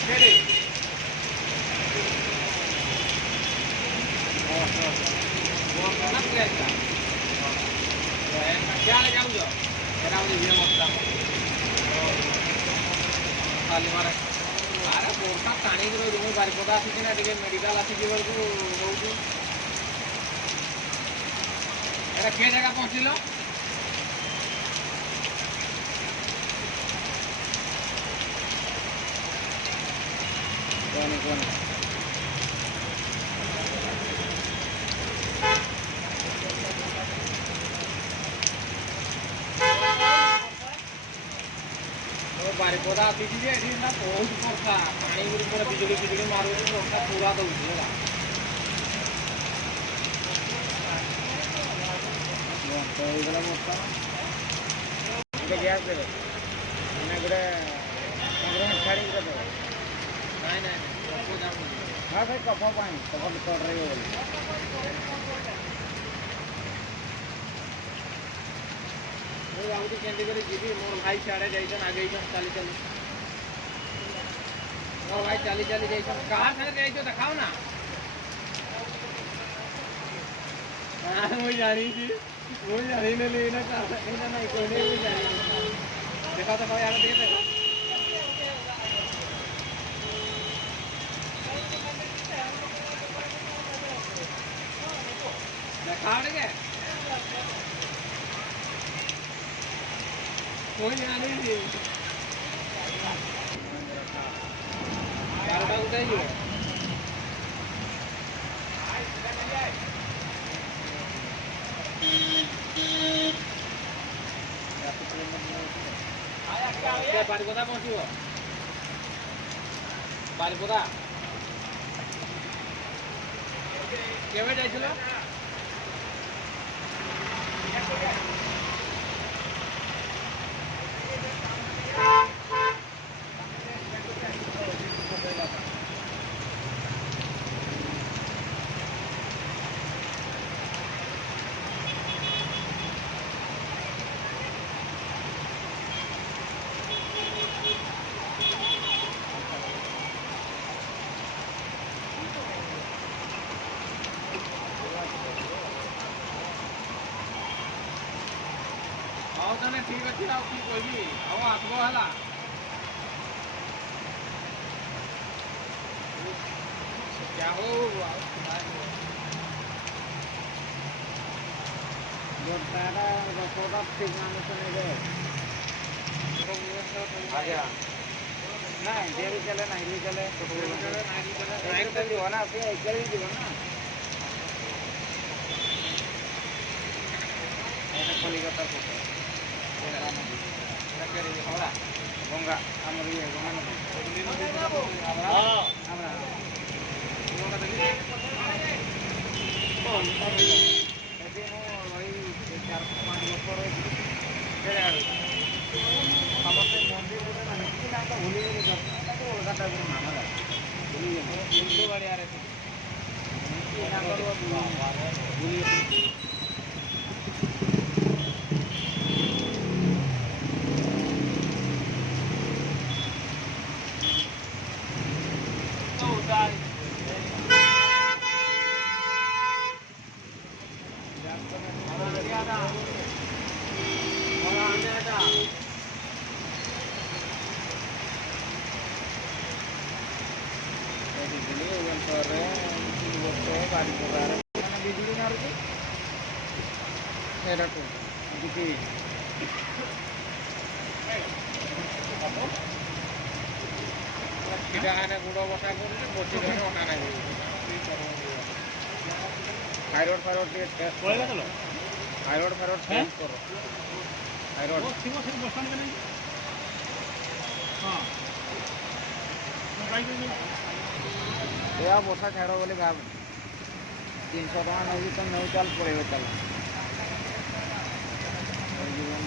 କେଡ଼େ ନା ପ୍ଲେଟ୍ଟା ସିଆଡ଼େ ଯାଉଛ ଏଇଟା ଗୋଟେ ଇଏ ମସଲା ଖାଲି ମାରେ ଆରେ ବର୍ଷା ଟାଣିକି ରହିଛି ମୁଁ ବାରିପଦା ଆସିଛି ନା ଟିକେ ମେଡ଼ିକାଲ ଆସିଛି ବେଳକୁ ରହୁଛୁ ଏଇଟା କିଏ ଜାଗା ପହଞ୍ଚିଲ କୁହନି ବାରିପଦା ଆସିଛି ଯେ ଏଠି ନା ବହୁତ ବର୍ଷା ପାଣି ଗୁଡ଼ିକରେ ବିଜୁଳି ମାରୁଛି ବର୍ଷା ପୁରା ଦେଉଛି ହେଲା ହେଇଗଲା ବର୍ଷା ଗୋଟେ ଗ୍ୟାସ୍ ଦେବେ ମାନେ ଗୋଟେ 15 ମିନିଟ୍ ଛାଡ଼ିକି ଦେବେ ନାଇଁ ହଁ ଭାଇ କଫ ପାଇଁ କଫ ରହିବ ବୋଲି ମୁଁ ଭାବୁଛି କେମିତି କରି ଯିବି ମୋର ଭାଇ ସିଆଡ଼େ ଯାଇଛନ୍ ଆଗେଇଛନ୍ ଚାଲି ମୋର ଭାଇ ଚାଲି ଯାଇଛନ୍ କାହା ସାଙ୍ଗରେ ଯାଇଛ ଦେଖାଅ ନା ମୁଁ ଜାଣିଛି ମୁଁ ଜାଣିନେଲି ଏଇଟା ଏଇଟା ନାଇଁ କହିଲେ ମୁଁ ଜାଣିନି ଦେଖା ତ ଭାଇ ଆଗ ଟିକେ ଦେଖାଅ ଟିକେ ମୁଁ ଜାଣିଛି ବାରଟା ଗୋଟେ ହେଇଯିବ ବାରିପଦା ପହଞ୍ଚିବ ବାରିପଦା କେବେ ଯାଇଥିଲ ହଉ ତାହେଲେ ଠିକ୍ ଅଛି ଆଉ କି କହିବି ଆଉ ଆସିବ ହେଲା ହଉ ଆଜ୍ଞା ନାଇଁ ଡେରି ଚଲେ ନାଇଲି ଚଲେ ଯିବ ନା ସେ ଏକଲେ ଯିବ ନା କଲିକତା ହଲା ଗଙ୍ଗା ଆମର ଇଏ ଗଙ୍ଗା ସମସ୍ତେ ମନ୍ଦିର ଭୁଲିଗଲି ଅଲଗା ଟାଇପ୍ର ନାମ ଭୁଲିଗଲି ବାଡ଼ିଆରେ ଭୁଲିଗଲି ବିଜୁଳି ମାରୁଛି ଏଇଟା କିଛି ଗୁଡ଼ ବସା କରୁଛି ବସି ରହି ଅଟା ନାହିଁ ଥାଇରଏଡ଼ ଟିକେ ଟେଷ୍ଟ ଥାଇରଏଡ଼ ଟେଷ୍ଟ କର ଥାଇରଏଡ଼ ଏହା ବର୍ଷା ଛାଡ଼ ବୋଲି ଭାବ 300 ଟଙ୍କା ନେଉଛି ତ ନେଉ ଚାଲ ପଳେଇବ ଚାଲ ଜୀବନ